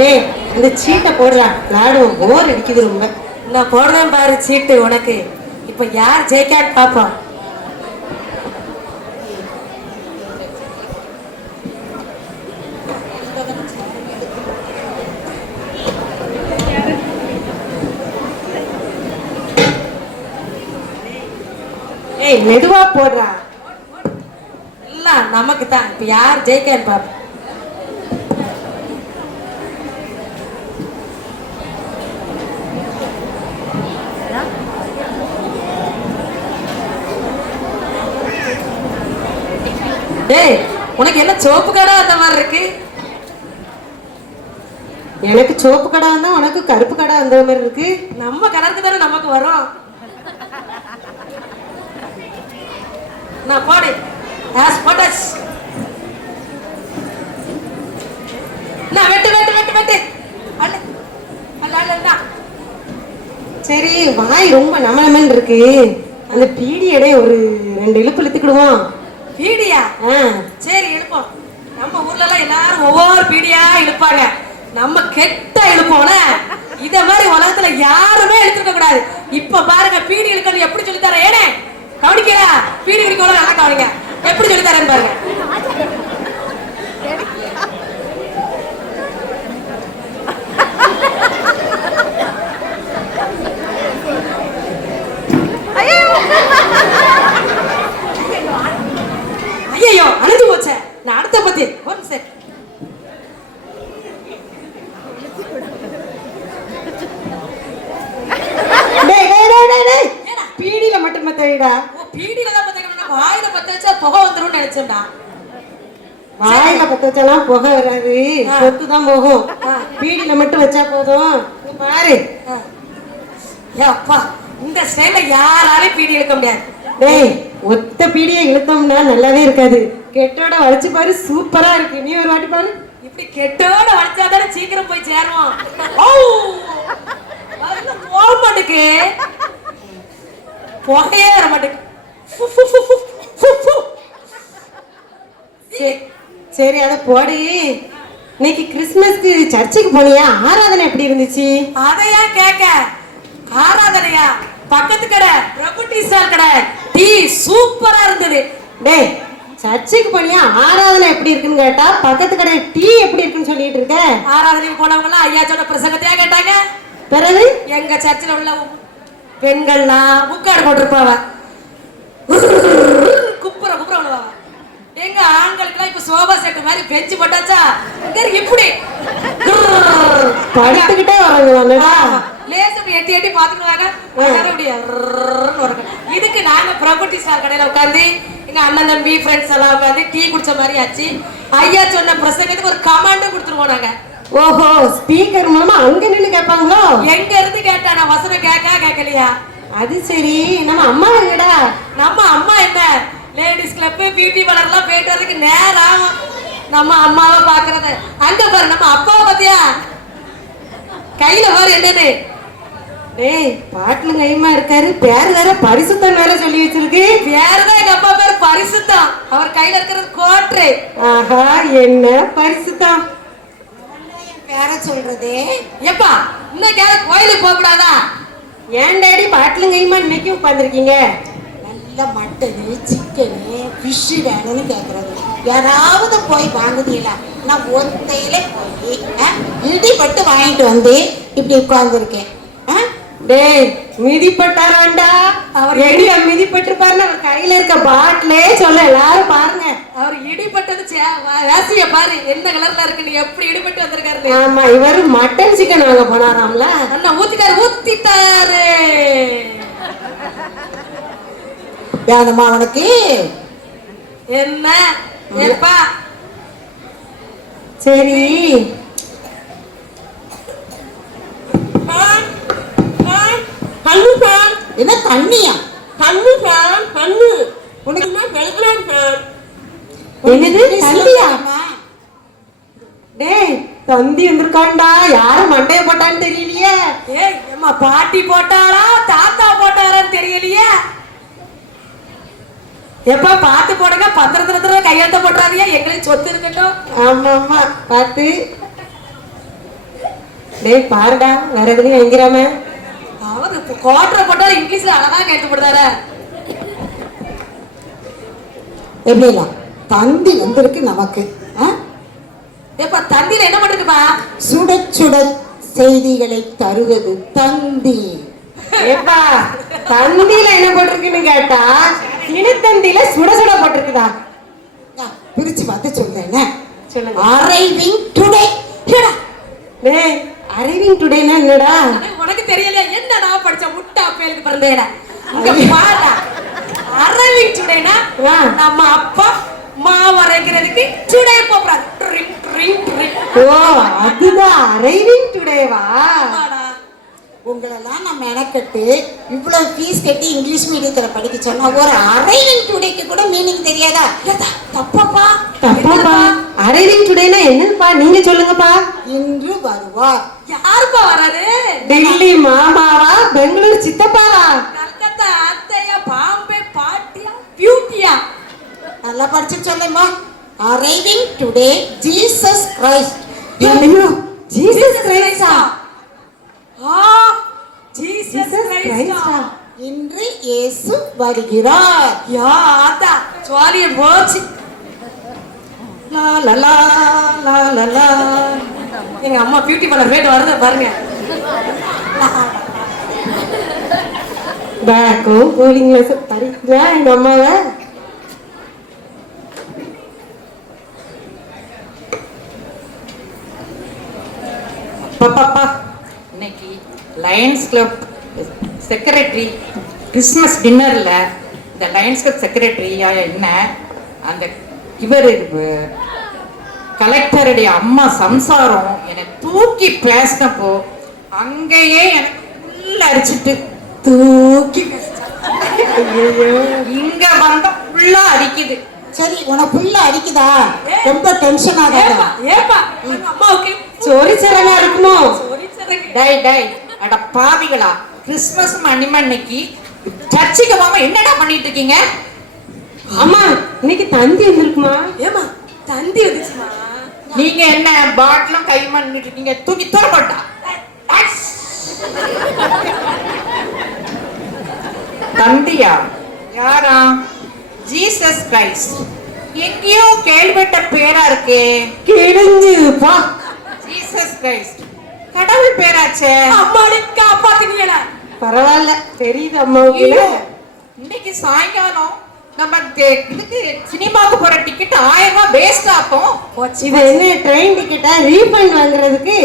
டேய் அந்த சீட்டை போடுறா, விளையாடுவோம், போர் அடிக்குது ரொம்ப. நான் போடுறேன் பாரு சீட்டு உனக்கு. இப்ப யார் ஜெயிக்கான்னு பாப்போம். ஏய் மெதுவா போடுறா. எல்லாம் நமக்கு தான். இப்ப யார் ஜெயிக்கான்னு பாப்போம். டேய் உனக்கு என்ன சோப்பு கடை அந்த மாதிரி இருக்கு? எனக்கு சோப்பு கடை வந்தா உனக்கு கருப்பு கடை அந்த மாதிரி இருக்கு. நம்ம கலருக்கு தானே நமக்கு வரும். நான் போடு ஆஸ் போட்டாச்சு. நான் வெட்டு வெட்டு வெட்டு வெட்டு அல்ல அல்ல அல்ல. சரி வாய் ரொம்ப நமனமன் இருக்கு, அந்த பீடி எடை ஒரு 2 இழுப்பு இழுத்துக்கிடுவோம். பீடியா? சரி இழுப்போம். நம்ம ஊர்ல எல்லாம் எல்லாரும் ஒவ்வொரு பீடியா இழுப்பாங்க. நம்ம கெட்ட இழுப்போம்ல. இத மாதிரி உலகத்துல யாருமே இழுத்துக்க கூடாது. இப்ப பாருங்க பீடி இழுக்கணும் எப்படி சொல்லி தரேன். ஏனே கவனிக்கிறா? பீடி இழுக்கணும் நல்லா கவனிங்க, எப்படி சொல்லி தரேன்னு பாருங்க. ஐயோ அழுது போச்சே. நான் அடுத்த பத்தி ஒரு செக். பீடியில மட்டும் பத்த வைடா. பீடியில தான் பத்த வைக்கணும். வாயில பத்த வச்சா புகை வந்துரும் நினைச்சேன்டா. வாயில பத்த வச்சாலாம் புகை வராது, சொத்து தான் போகும். பீடியில மட்டும் வச்சா போதும். பாரு அப்பா, இந்த ஸ்டைல யாராலையும் பீடி இழுக்க முடியாது. டேய் ஒத்த பீடியை இழுத்தோம்னா நல்லாவே இருக்காது, கெட்டோட வளைச்சு பாரு, சூப்பரா இருக்கு. நீ ஒரு வாட்டி பாரு. இப்படி கெட்டோட வளைச்சாதானே சீக்கிரம் போய் சேருவோம். போக மாட்டேக்கு, புகையே வர மாட்டேக்கு. சரி அத போடு. இன்னைக்கு கிறிஸ்துமஸ்க்கு சர்ச்சுக்கு போனியா? ஆராதனை எப்படி இருந்துச்சு? அதையா கேக்க? ஆராதனையா? பக்கத்து கடை பிரபு டீ ஸ்டால் கடை டீ சூப்பரா இருந்தது. டேய் சர்ச்சுக்கு போனியா? ஆராதனை எப்படி இருக்குன்னு கேட்டா பக்கத்து கடை டீ எப்படி இருக்குன்னு சொல்லிட்டு இருக்க. ஆராதனைக்கு போனவங்க எல்லாம் ஐயா சொன்ன பிரசங்கத்தையா கேட்டாங்க. பிறகு எங்க சர்ச்சில் உள்ள பெண்கள்லாம் முக்காடு போட்டிருப்பாவ, குப்புற குப்புற விழுவாவ. எங்க ஆண்களுக்குலாம் இப்ப சோபா செட் மாதிரி பெஞ்சு போட்டாச்சா, இப்படி படுத்துக்கிட்டே வராங்களா? லேசு எட்டி எட்டி பாத்துக்குவாங்க. இதுக்கு நாங்க ப்ராப்பர்ட்டி ஸ்டார் கடையில உட்காந்து எங்க அண்ணன் தம்பி ஃப்ரெண்ட்ஸ் எல்லாம் உட்காந்து டீ குடிச்ச மாதிரி ஆச்சு. ஐயா சொன்ன பிரசங்கத்துக்கு ஒரு கமாண்டும் கொடுத்துருவோம் நாங்க. ஓஹோ, ஸ்பீக்கர் மூலமா அங்க நின்னு கேட்பாங்களோ? எங்க இருந்து கேட்டா நான் வசனம் கேட்கலையா? அது சரி, நம்ம அம்மா எங்கடா? நம்ம அம்மா என்ன லேடிஸ் கிளப் பியூட்டி பார்லர்லாம் போயிட்டு வரதுக்கு நேரம் ஆகும். நம்ம அம்மாவை பாக்குறது. அங்க பாரு நம்ம அப்பாவை பத்தியா, கையில பாரு என்னன்னு. டேய் பாட்டுல கைமா இருக்காரு, பேர் வேற பரிசுத்தம் வேற சொல்லி வச்சிருக்கு. பேருதான் எங்க அப்பா பேர் பரிசுத்தம், அவர் கையில இருக்கிறது கோட்ரு. ஆஹா என்ன பரிசுத்தம் பேர சொல்றது. எப்பா இன்னும் கோயிலுக்கு போக கூடாதா? ஏன் டாடி பாட்டுல கைமா இன்னைக்கு உட்காந்துருக்கீங்க? நல்ல மட்டனு சிக்கனு ஃபிஷ்ஷு வேணும்னு கேட்குறது. யாராவது போய் வாங்குதீங்களா? நான் ஒத்தையில போய் இடிப்பட்டு வாங்கிட்டு வந்து இப்படி உட்கார்ந்துருக்கேன். டேய் மிதிப்பட்டாராண்டா, அவர் எடியா மிதிப்பட்டிருப்பாருன்னு அவர் கையில இருக்க பாட்டிலே சொல்ல எல்லாரும் பாருங்க. அவர் இடிப்பட்டது ராசிய பாரு என்ன கலர்ல இருக்குன்னு, எப்படி இடிப்பட்டு வந்திருக்காரு. ஆமா, இவரு மட்டன் சிக்கன் வாங்க போனாராம்ல. அண்ணா ஊத்திட்டாரு. யானம்மா அவனுக்கு என்ன ஏப்பா? சரி என்ன தண்ணியா? என்னது தந்தியா? டேய் தந்தி வந்திருக்காண்டா, யாரு மண்டைய போட்டான்னு தெரியலையே. ஏய் அம்மா, பாட்டி போட்டாரா தாத்தா போட்டாரான்னு தெரியலையே. எப்ப பாத்து போடுங்க, பத்திரத்துல கையெழுத்த போட்டாரியா, எங்களையும் சொத்து இருக்கட்டும். ஆமா ஆமா பார்த்து. டேய் பாருடா வேற எதுலயும் வைக்கிறாம. அவரு குவார்டர் போட்டாலும் இங்கிலீஷ்ல அழகா கேட்டுப்படுதாரு. எப்படிலாம் தந்தி வந்திருக்கு நமக்கு. ஏப்பா தந்தியில என்ன பண்ணிருக்குப்பா? சுட சுட செய்திகளை தருவது தந்தி. ஏப்பா தந்தியில என்ன போட்டிருக்குன்னு கேட்டா தினத்தந்தியில சுட சுட போட்டிருக்குதா? பிரிச்சு பார்த்து சொல்றேன். சொல்லுங்க. Arriving today. டேய் அரைவிங் டுடேனா என்னடா? உனக்கு தெரியல என்ன நான் படிச்ச முட்டா பேருக்கு பிறந்தேடா. இங்க பாடா. அரவிங் டுடேனா நம்ம அப்பா மாவு அரைக்கிறதுக்கு டுடே போறாரு. Drink drink drink. ஓ அதுதான் அரைவிங் டுடேவா? உங்களெல்லாம் நம்ம மெனக்கட்டு இவ்வளவு ஃபீஸ் கட்டி இங்கிலீஷ் மீடியத்துல படிக்க சொன்னா ஒரு அரைவிங் டுடேக்கு கூட மீனிங் தெரியாதா? தப்பாப்பா தப்பாப்பா. அரைவிங் டுடேனா என்னப்பா நீங்க சொல்லுங்கப்பா. இன்று வருவார். யாருப்பா வராது? டெல்லி மாமாவா பெங்களூர் சித்தப்பாவா கல்கத்தா அத்தையா பாம்பே பாட்டியா பியூட்டியா? நல்லா படிச்சு சொல்லுமா. Arriving today Jesus Christ. ஐயோ ஜீசஸ் கிரைஸ்டா? ஜீசஸ் கிரைஸ்டா. கிரைஸ்டா. இன்று இயேசு வருகிறார். யா ஆத்தா சுவாலிய போச்சு. லா லா லா லா லா லா. எங்க அம்மா பியூட்டி பார்லர் போயிட்டு வருது பாருங்க. பேக்கும் கூலிங் கிளாஸ் படிக்கிறா எங்க அம்மாவை. பாப்பா இன்னைக்கு லயன்ஸ் கிளப் செக்ரட்டரி கிறிஸ்மஸ் டின்னரில் இந்த லயன்ஸ் கிளப் செக்ரட்டரியா என்ன அந்த இவர் கலெக்டருடைய அம்மா சம்சாரம் என்னை தூக்கி பேசினப்போ அங்கேயே எனக்கு உள்ள அரிச்சிட்டு தூக்கி இங்க வந்த ஃபுல்லா அரிக்குது. சரி உனக்கு புள்ள அடிக்குதா? ரொம்ப டென்ஷன் ஆகாத. ஏப்பா எங்க அம்மாவுக்கு சோரி சரங்கா இருக்குமோ? டை டை அட பாவிகளா, கிறிஸ்மஸ் அன்னைக்கு சர்ச்சுக்கு மாமா என்னடா பண்ணிட்டு இருக்கீங்க? ஆமா இன்னைக்கு தந்தி வந்திருக்குமா? ஏமா தந்தி வந்துச்சுமா? நீங்க என்ன பாட்டிலும் கைமா நின்னுட்டு இருக்கீங்க? தூக்கி தூரப்பட்டா தந்தியா? யாரா? Jesus Christ. எங்கேயோ கேள்விப்பட்ட பேரா இருக்கே. கிழிஞ்சுப்பா. ஜீசஸ் கிரைஸ்ட் கடவுள் பேராச்சே. அம்மாடி காப்பாத்துனீங்களா? பரவாயில்ல தெரியுது அம்மாவுக்கு. இன்னைக்கு சாயங்காலம் நம்ம இதுக்கு சினிமாவுக்கு போற டிக்கெட் 1000 ரூபாய் வேஸ்ட் ஆகும். இது என்ன ட்ரெயின் டிக்கெட்டா ரீஃபண்ட் வாங்குறதுக்கு?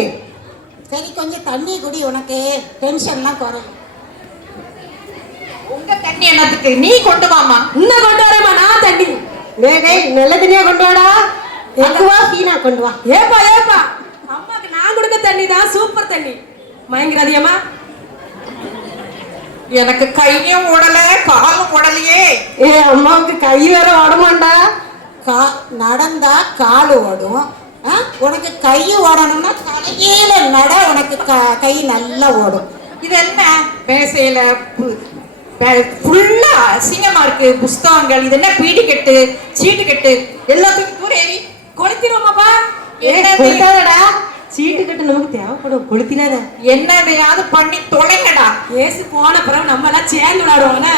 சரி கொஞ்சம் தண்ணி குடி, உனக்கு டென்ஷன்லாம் குறையும். உங்க தண்ணி என்னத்துக்கு? நீ கொண்டு வாமா. இன்னும் கொண்டு வரேம்மா நான் தண்ணி. டேய் நல்ல தண்ணியா கொண்டு வாடா. எக்குவா ஹீனா கொண்டு வா. ஏப்பா ஏப்பா அம்மாக்கு நான் கொடுக்க தண்ணி தான் சூப்பர் தண்ணி. மயங்கிறாதியம்மா. எனக்கு கையும் உடல காலும் உடலையே. ஏ அம்மாவுக்கு கை வேற ஓடமாண்டா. நடந்தா கால் ஓடும். உனக்கு கை ஓடணும்னா தலையில நட, உனக்கு கை நல்லா ஓடும். இது என்ன பேசையில ஃபுல்லா அசிங்கமா இருக்கு புஸ்தகங்கள். இது என்ன பீடி கட்டு சீட்டு கட்டு எல்லாத்துக்கும் தூர ஏறி கொளுத்திடுவோமாப்பா? கொளுத்தாதடா. சீட்டு கட்டு நமக்கு தேவைப்படும். கொளுத்திடாத. என்னதையாவது பண்ணி தொலைங்கடா. ஏசு போன பிறகு நம்ம எல்லாம் சேர்ந்து விளையாடுவோம்ல.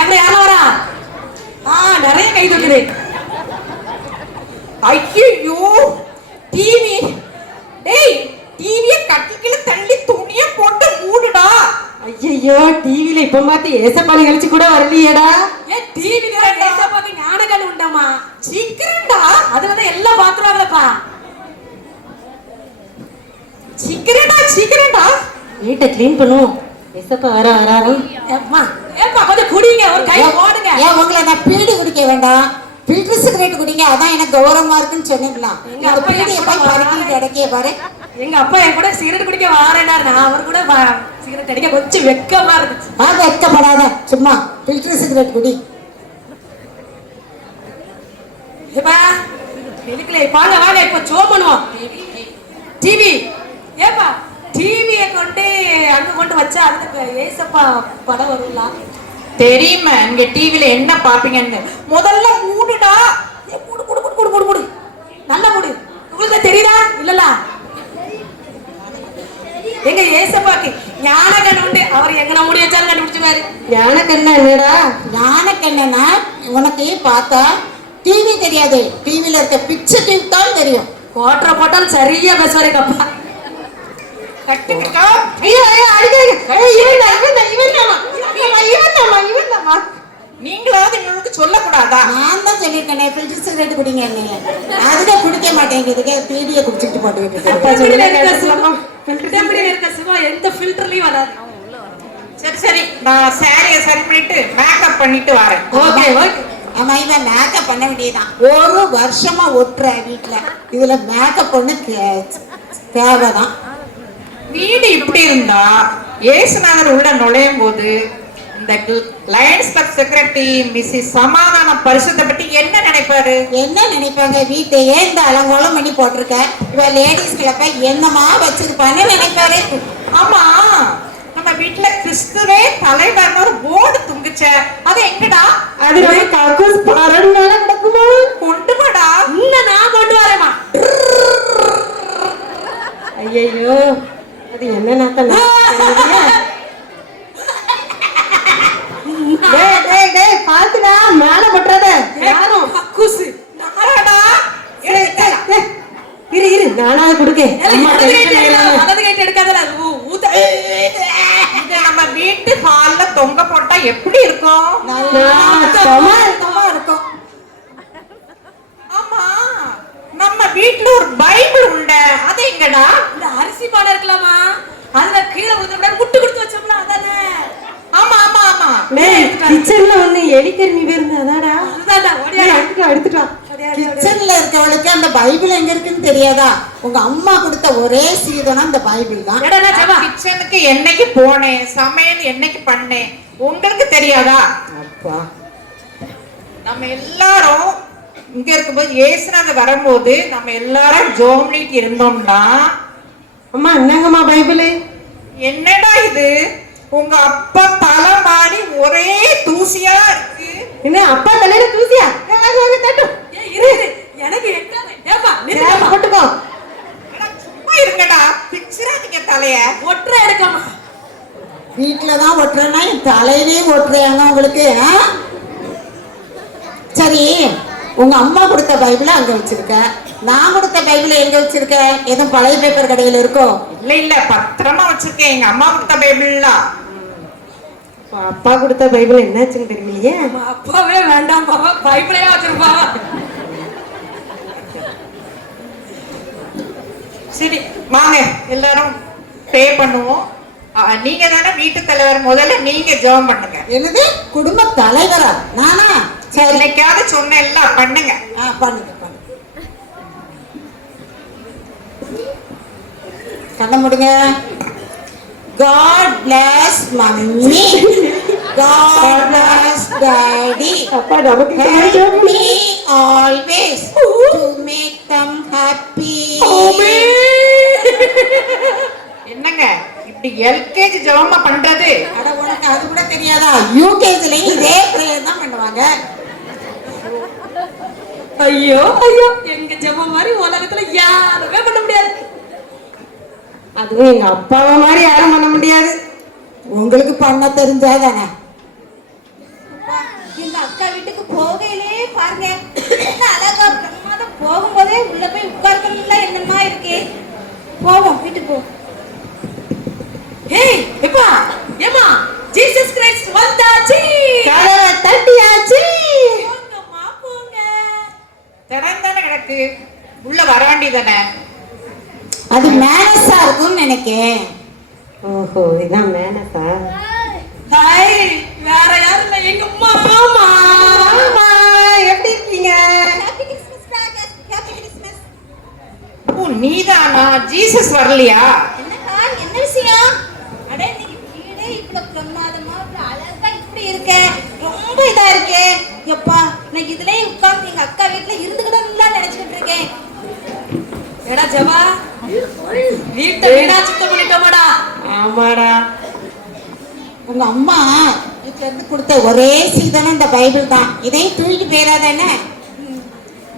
எங்க யாரும் வரா? நிறைய கை தூக்குது. ஐயோ டிவி. டேய் டிவியை கட்டிக்கல தள்ளி துணிய போட்டு மூடுடா. ஐயோ டிவில இப்ப பார்த்து ஏசப்பாணி கழிச்சு கூட வரலையேடா. ஏன் டிவில ஏச பார்த்து ஞானங்கள் உண்டாமா? சீக்கிரம்டா. அதுலதான் எல்லாம் பாத்துறாங்களப்பா. சீக்கிரம்டா. வீட்டை க்ளீன் பண்ணுவோம். ஏசப்பா வராரு. ஏப்பா கொஞ்சம் குடிங்க, ஒரு கை போடுங்க. ஏன் உங்களை நான் பீடி குடிக்க வேண்டாம், ஃபில்டர் சிகரெட் குடிங்க, அதான் எனக்கு கௌரவமா இருக்குன்னு சொன்னீங்களா? எங்க அப்பா பீடியை போய் பறிக்கிட்டு இடக்கே பாரு. எங்க அப்பா என் கூட சிகரெட் குடிக்க வாரேனாரு. நான் அவர் கூட சிகரெட் அடிக்க கொஞ்சம் வெக்கமா இருந்துச்சு. வெக்கப்படாத, சும்மா ஃபில்டர் சிகரெட் குடி. ஏப்பா எதுக்குல வாங்க வாங்க இப்ப ஷோ பண்ணுவோம். டிவி ஏப்பா டிவியை கொண்டு அங்க கொண்டு வச்சா அதுக்கு ஏசப்பா படம் வரும்ல. தெரியுமா இங்க டிவில என்ன பாப்பீங்கன்னு? முதல்ல மூடுடா. மூடு மூடு மூடு மூடு மூடு நல்லா மூடு. உங்களுக்கு தெரியுதா? இல்லல எங்க ஏசப்பாக்கு ஞான கண்ணு உண்டு. அவர் எங்கன முடி வச்சாலும் கண்டுபிடிச்சுவாரு. ஞானக்கண்ணா என்னடா? ஞானக்கண்ணனா உனக்கு பார்த்தா டிவி தெரியாது, டிவில இருக்க பிக்சர் டிவி தான் தெரியும். கோட்டரை போட்டாலும் சரியா பேசுவாரு எங்க அப்பா. கட்டுக்கா. ஐயோ ஐயோ அடிக்காதீங்க. ஏய் இவன்தாம்மா. நீங்களாவது உங்களுக்கு சொல்லக்கூடாதா? நான் தான் சொல்லியிருக்கேனே ஃபில்டர் சிகரெட் குடிங்க இல்லையா, அதுதான் குடிக்க மாட்டேங்குதுக்கு பீடியை குடிச்சிட்டு போட்டுக்கிட்டு அப்பா டெம்பிளில சொல்லுங்க இருக்க கேட்கலாமா? சுகம், டெம்பிளில இருக்க சுகம் எந்த ஃபில்டர்லயும் வராது. சரி சரி, நான் சாரியை சரி பண்ணிட்டு மேக்கப் பண்ணிட்டு வரேன். Okay okay. ஆமா, இவன் மேக்கப் பண்ண வேண்டியதுதான். ஒரு வருஷமா ஒட்டுற வீட்டுல இதுல மேக்கப் பண்ண தேவைதான். வீடு இப்படி இருந்தா ஏசுநாதர் உள்ள நுழையும் போது இந்த லயன்ஸ் கிளப் செக்ரட்டரி மிஸ்ஸஸ் சமாதான பரிசுத்தை பத்தி என்ன நினைப்பாரு? என்ன நினைப்பாங்க, வீட்டையே இந்த அலங்கோலம் பண்ணி போட்டிருக்க, இவ லேடிஸ் கிளப்ப என்னமா வச்சிருப்பான்னு நினைப்பாரு. ஆமா, நம்ம வீட்டுல கிறிஸ்துவே தலைவர்னு ஒரு போர்டு துங்குச்ச, அது எங்கடா? அது நம்ம கக்கூஸ் பரண்டால கிடக்குமா? கொண்டு வாடா. இன்னும் நான் கொண்டு வரேமா. ஐயையோ, அது என்ன நாக்கண்ணா? டேய் பாத்துடா, மேல பட்டுறத யாரும். கக்கூசு. நாராடா. இரு நானாவது கொடுக்கேன். வலது கைட்டு எடுக்காதல ஊத. இது நம்ம வீட்டு ஹால்ல தொங்க போட்டா எப்படி இருக்கும்? சும்மா இருக்கும். ஆமா, நம்ம வீட்டுல ஒரு பைபிள் உண்டு, அது எங்கடா? இந்த அரிசி பானை இருக்கலாமா, அதுல கீழே விழுந்து முட்டு கொடுத்து வச்சோம்ல, அதானே? ஆமா ஆமா ஆமா. கிச்சன்ல ஒண்ணு எலிக்கருமி பேருந்து அதாடா. அதுதான்டா, ஓடியா. எடுத்துட்டான். கிச்சன்ல இருக்கவளுக்கு அந்த பைபிள் எங்க இருக்குன்னு தெரியாதா? உங்க அம்மா கொடுத்த ஒரே சீதனம் அந்த பைபிள் தான். எடா ஜவா. கிச்சனுக்கு என்னைக்கு போனேன், சமையல் என்னைக்கு பண்ணேன், உங்களுக்கு தெரியாதா? அப்பா, நம்ம எல்லாரும் இங்க இருக்கும்போது ஏசுநாதர் வரும்போது நம்ம எல்லாரும் ஜோம்னிட்டு இருந்தோம்னா, அம்மா என்னங்கம்மா பைபிள்? என்னடா இது, உங்க அப்பா தலை மாறி ஒரே தூசியா இருக்கு. என்ன அப்பா தலையில தூசியா? தட்டும். ஏய் இரு இரு, எனக்கு எட்டாத. ஏப்பா நிறுத்துப்பா. போட்டுக்கோ. அட, சும்மா இருங்கடா, பிக்சராதீங்க தலைய. ஒற்றை எடுக்காம. வீட்டுலதான் ஒட்டுறேன்னா என் தலையிலேயே ஒட்டுறாங்க உங்களுக்கு. சரி, உங்க அம்மா கொடுத்த பைபிளை அங்க வச்சிருக்க, நான் கொடுத்த பைபிளை எங்க வச்சிருக்க? எதுவும் பழைய பேப்பர் கடையில இருக்கோ? இல்ல இல்ல, பத்திரமா வச்சிருக்கேன், எங்க அம்மா கொடுத்த பைபிள்லாம். அப்பா கொடுத்த பைபிள் என்னாச்சுன்னு தெரியலையே. அப்பாவே வேண்டாம் பாவா, பைபிளையே வச்சிருப்பாவா. சரி வாங்க எல்லாரும் பே பண்ணுவோம். நீங்க தானே வீட்டு தலைவர், முதல்ல நீங்க ஜெபம் பண்ணுங்க. என்னது, குடும்ப தலைவரா நானா? சரி, இன்னைக்காவது சொன்னேன்ல, பண்ணுங்க. பண்ணுங்க பண்ணுங்க. கண்ண முடுங்க. God bless mommy. God bless daddy. அப்பா நமக்கு Help me always to make them happy. என்னங்க இப்படி எல்கேஜி ஜெபமா பண்றது? அட, உனக்கு அது கூட தெரியாதா? யூகேஜிலையும் இதே பிரேயர் தான் பண்ணுவாங்க. ஐயோ ஐயோ, எங்க ஜெபம் மாதிரி உலகத்துல யாருமே பண்ண முடியாது. அதுவும் எங்க அப்பாவை மாதிரி யாரும் பண்ண முடியாது. உங்களுக்கு பண்ண தெரிஞ்சாதானே. எங்க அக்கா வீட்டுக்கு போகையிலே பாருங்க, என்ன அழகா பிரமாதம். போகும்போதே உள்ள போய் உட்கார்க்கணும்ல, என்னமா இருக்கு. போவோம், வீட்டுக்கு போ. ஏய் எப்பா, ஏமா ஜீசஸ் கிரைஸ்ட் வந்தாச்சு. கதவை தட்டியாச்சு. போங்கம்மா போங்க. திறந்தானே கிடக்கு, உள்ள வர வேண்டியதானே. அது மேனஸா இருக்கும்னு நினைக்கேன். ஓஹோ, இதான் மேனஸா? ஹாய், வேற யாரும் இல்ல, எங்க மாமா. ஆமா, எப்படி இருக்கீங்க? ஹாப்பி கிறிஸ்மஸ் ராகஸ், ஹாப்பி கிறிஸ்மஸ். ஓ, நீதானா? ஜீசஸ் வரலையா? என்னக்கா, என்ன விஷயம்? அட, இன்னைக்கு வீடே இவ்வளவு பிரமாதமா, இவ்வளவு அழகா இப்படி இருக்க, ரொம்ப இதா இருக்கே. எப்பா, நான் இதுலயே உட்கார்ந்து எங்க அக்கா வீட்டுல இருந்துக்கிட்டோம்லாம் நினைச்சுக்கிட்டு இருக்கேன். எடா ஜவா, வீட்டை வீணா சுத்தம் பண்ணிட்டோமாடா. ஆமாடா. உங்க அம்மா வீட்டுல இருந்து கொடுத்த ஒரே சீதனம் இந்த பைபிள் தான். இதையும் தூக்கிட்டு போயிடாதானே?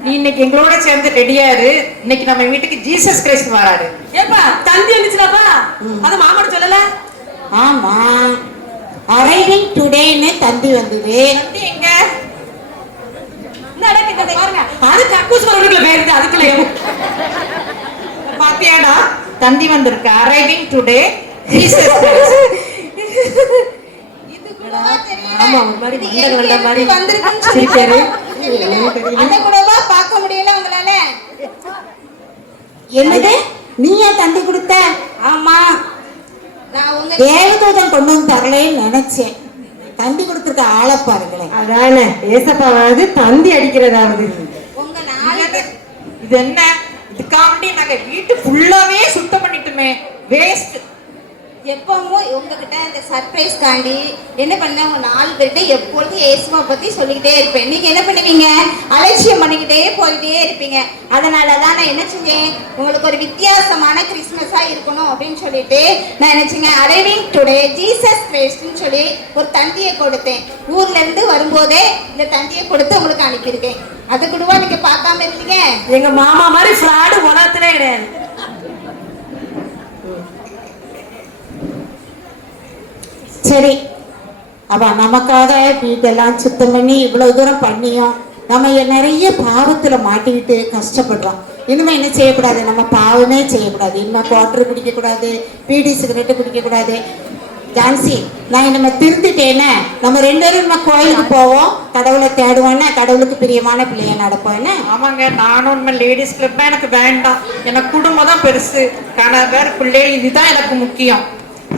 நீ இன்னைக்கு எங்களோட சேர்ந்து ரெடியா இரு. இன்னைக்கு நம்ம வீட்டுக்கு ஜீசஸ் கிரைஸ்ட் வராரு. ஏப்பா தந்தி வந்துச்சுடாப்பா. அது மாமாட்ட சொல்லல? ஆமா, அரைவிங் டுடேன்னு தந்தி வந்தது. தந்தி எங்க? இந்த இடக்கு இந்த பாருங்க, அது கக்கூஸ் பரவலுக்குள்ள போயிருது அதுக்குள்ள. பாத்தியாடா, தந்தி வந்திருக்கு. Arriving today Jesus. இது கூடவா தெரியல? ஆமா, ஒரு மாதிரி இது மண்டை வந்த எங்க மாதிரி வந்திருக்குன்னு சிரிக்காரு. சொல்லிட்டு அதை கூடவா பார்க்க முடியல உங்களால? என்னது, நீயா தந்தி கொடுத்த? ஆமா, நான் உங்க தேவதூதன் கொண்டு வந்து தரலேன்னு நினைச்சேன். தந்தி கொடுத்துருக்க ஆளை பாருங்களேன். அதானே ஏசப்பாவாவது தந்தி அடிக்கிறதாவது. உங்க நாலு இது என்ன? இதுக்காண்டி நாங்க வீட்டு ஃபுல்லாவே சுத்தம் பண்ணிட்டுமே, வேஸ்ட். எப்பவும் உங்ககிட்ட இந்த சர்ப்ரைஸ் காண்டி என்ன பண்ண, உங்க 4 பேர்கிட்ட எப்பொழுதும் ஏசுமா பத்தி சொல்லிக்கிட்டே இருப்பேன். நீங்க என்ன பண்ணுவீங்க, அலட்சியம் பண்ணிக்கிட்டே போயிட்டே இருப்பீங்க. அதனாலதான் நான் என்ன செஞ்சேன், உங்களுக்கு ஒரு வித்தியாசமான கிறிஸ்மஸா இருக்கணும் அப்படின்னு சொல்லிட்டு நான் என்ன செஞ்சேன், அரைவிங் டுடே ஜீசஸ் கிரைஸ்ட்னு சொல்லி ஒரு தந்தியை கொடுத்தேன். ஊர்ல இருந்து வரும்போதே இந்த தந்தியை கொடுத்து உங்களுக்கு அனுப்பியிருக்கேன். அது கூடவா நீங்க பார்க்காம இருந்தீங்க? எங்க மாமா மாதிரி ஃப்ராடு உலகத்திலே கிடையாது. சரி, அப்ப நமக்காக வீட்டெல்லாம் சுத்தம் பண்ணி இவ்வளவு தூரம் பண்ணியும் நம்ம நிறைய பாவத்துல மாட்டிக்கிட்டு கஷ்டப்படுறோம். இனிமே என்ன செய்யக்கூடாது, நம்ம பாவமே செய்யக்கூடாது. இனிமே குவாட்டர் குடிக்கக்கூடாது, பீடி சிகரெட்டு குடிக்கக்கூடாது. ஜான்சி, நான் நம்ம திருந்திட்டேனே, நம்ம 2 பேரும் நம்ம கோயிலுக்கு போவோம், கடவுளை தேடுவோன்னா, கடவுளுக்கு பிரியமான பிள்ளைய நடப்போன்னு. ஆமாங்க, நானும் உண்மை லேடிஸ் கிளப் எனக்கு வேண்டாம். எனக்கு குடும்பம் தான் பெருசு, கணவர் பிள்ளைகள் இதுதான் எனக்கு முக்கியம்.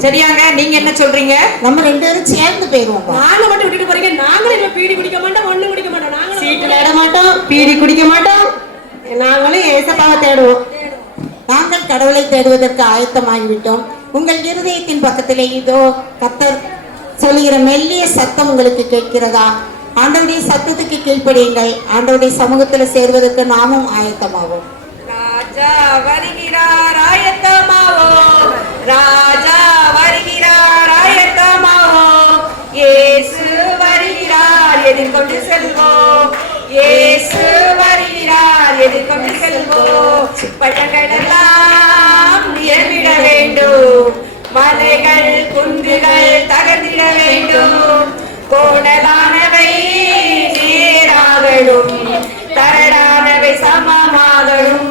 சரியாங்க, நீங்க என்ன சொல்றீங்க? நம்ம 2 பேரும் சேர்ந்து போயிருவோம். நாங்க மட்டும் விட்டுட்டு போறீங்க. நாங்களும் இப்ப பீடி குடிக்க மாட்டோம், ஒண்ணு குடிக்க மாட்டோம். நாங்களும் சீட்டுல இட மாட்டோம், பீடி குடிக்க மாட்டோம், நாங்களும் ஏசப்பாவை தேடுவோம். நாங்கள் கடவுளை தேடுவதற்கு ஆயத்தமாகிவிட்டோம். உங்கள் இருதயத்தின் பக்கத்திலே இதோ கர்த்தர் சொல்லுகிற மெல்லிய சத்தம் உங்களுக்கு கேட்கிறதா? ஆண்டவருடைய சத்தத்துக்கு கீழ்ப்படியுங்கள். ஆண்டவருடைய சமூகத்தில் சேர்வதற்கு நாமும் ஆயத்தமாவோம். ராஜா வருகிறார், ஆயத்தமாவோம். ராஜா வருகிறார், ஆயத்தமாவோம். இயேசு வருகிறார், எதிர்கொண்டு செல்வோம். இயேசு வருகிறார், எதிர்கொண்டு செல்வோம். பட்டங்களெல்லாம் நிரம்பிட வேண்டும், மலைகள் குன்றுகள் தகர்ந்திட வேண்டும். கோணலானவை நேராகணும், தரடானவை சமமாகணும்.